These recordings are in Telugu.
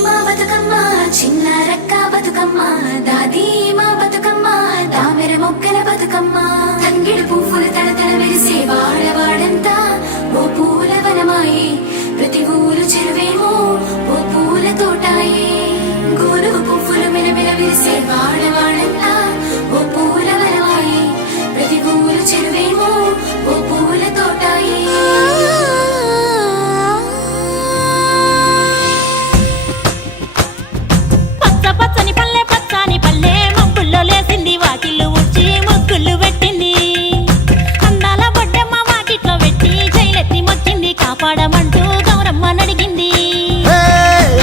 మా బతుకమ్మ చిన్న రక్క బతుకమ్మ దాది మా బతుకమ్మ దామెర మొగ్గల బతుకమ్మ తంగిడు పువ్వులు తడతడ మెరిసే వాడవాడంతా ఓ పూల వనమాయే ప్రతి ఊరు చెరువేమో ఓ పూల తోటాయే గోరు పువ్వులు మెలమెల విరిసే వాడవాడంతా ఓ పూల వనమాయే ప్రతి ఊరు చెరువేమో ఓ పూల తోటాయే పచ్చని పల్లె పచ్చని పల్లె మబ్బుల్లో లేసింది వాకిళ్ళు ఊడ్చి ముగ్గులు పెట్టింది అందాల బొడ్డమ్మ వాకిట్లో పెట్టి జైలెత్తి మొక్కింది కాపాడమంటూ గౌరమ్మ నడిగింది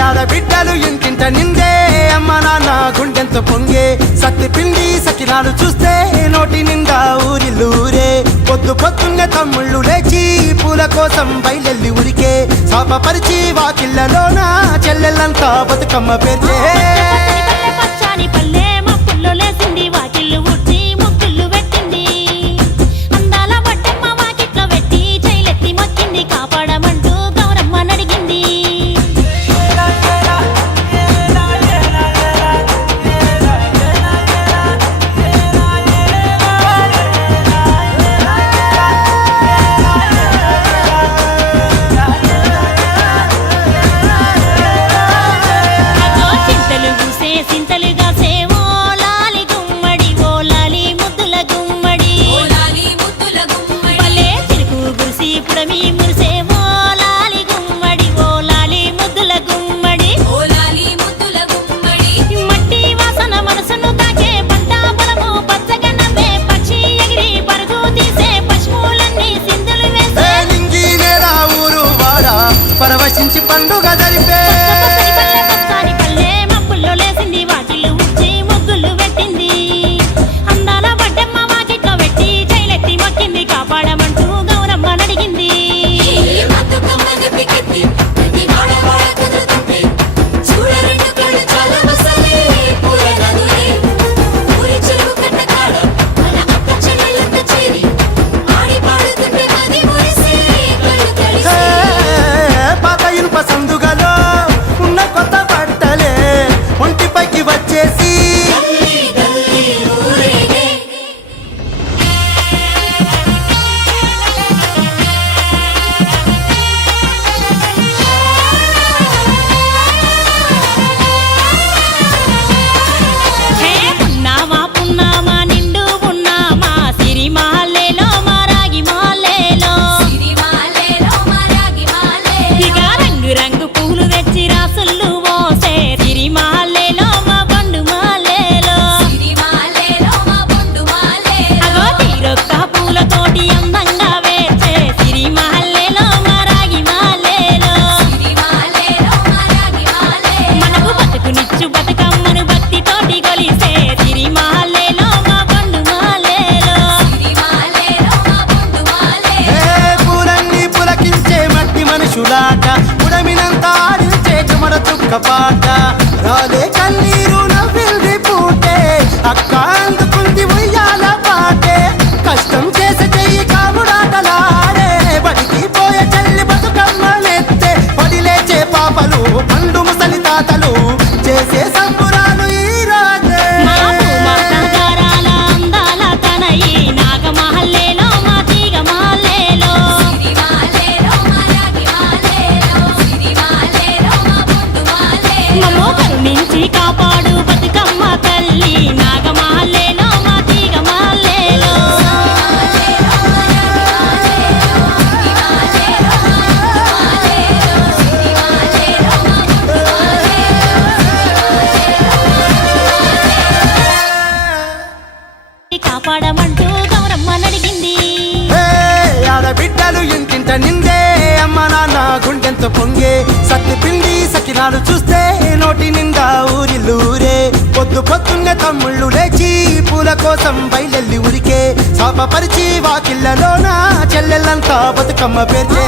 ఆడబిడ్డలు ఇంటింట నిందే అమ్మ నాన్న గుండెంతో పొంగే సత్తి పిండి సకినాలు చూస్తే నోటి నిండా ఊరిల్లూరే పొద్దు పొద్దున్నే తమ్ముళ్ళు లేచి పూల కోసం బయలెల్లి ఉరికే శాపపరిచి వాకిళ్ళలోన చెల్లెళ్ళంతా బతుకమ్మ పేర్చే పచ్చని పల్లె మబ్బుల్లో లేసింది వాకిళ్ళు ఊడ్చి ముగ్గులు పెట్టింది అందాల బొడ్డమ్మ వాకిట్లో పెట్టి జైలెత్తి మొక్కింది కాపాడమంటూ గౌరమ్మ నడిగింది పరవశించి పండుగ జరిపే పచ్చని పల్లె మబ్బుల్లో లేసింది వాకిళ్ళు ఊడ్చి ముగ్గులు పెట్టింది అందాల బొడ్డమ్మ వాకిట్లో పెట్టి జైలెత్తి మొక్కింది కాపాడమంటూ గౌరమ్మ నడిగింది సందుగలో ఉన్న కొత్త బట్టలే ఒంటిపైకి వచ్చేసి పున్నామా నిండు పున్నామా సిరి మాలేలో మారాగి మాలేలో ఇక రంగు రంగు పూలు తెచ్చి రాసుళ్ళు మోసే సిరి మాలేలో మా బండు మాలేలో అగో తీరొక్క పూలతోటి అందంగా వేచే సిరి మాలేలో మారాగి మాలేలో మనకు బతుకునిచ్చు బతుకమ్మను భక్తితోటి కొలిసే సిరి మాలేలో మా బండు మాలేలో పూలన్నీ పులకించే మట్టి మనుషులాట ఉడమినంతా ఆడించే చెమర చుక్క పాట రాలే కన్నీరు నవ్విల్ది పూటే అక్క అందుకుంది ఉయ్యాల పాటే కష్టం చేసే చెయ్యి కాముడాటలాడే బడికి పోయే చెల్లి బతుకమ్మనెత్తే పడి లేచే పాపలు పండు ముసలి తాతలు చేసే సంబురాలు ఈ రోజే నగరాల అందాల తనయి నాగమహల్లేలో మా తీగ మహల్లేలో మమ్మో కరుణించి కాపాడు బతుకమ్మ తల్లి నాగమహల్లేలో మా తీగ మహల్లేలో కాపాడమంటూ గౌరమ్మ నడిగింది ఆడబిడ్డలు ఇంటింట నిందే అమ్మ నాన్న గుండెంతో పొంగే సత్తి పిండి సకినాలు చూస్తే నోటి నిండా ఊరిల్లూరే పొద్దు పొద్దున్నే తమ్ముళ్ళు లేచి పూల కోసం బయలెల్లి ఉరికే శాపపరిచి వాకిళ్ళలోన చెల్లెళ్ళంతా బతుకమ్మ పేర్చే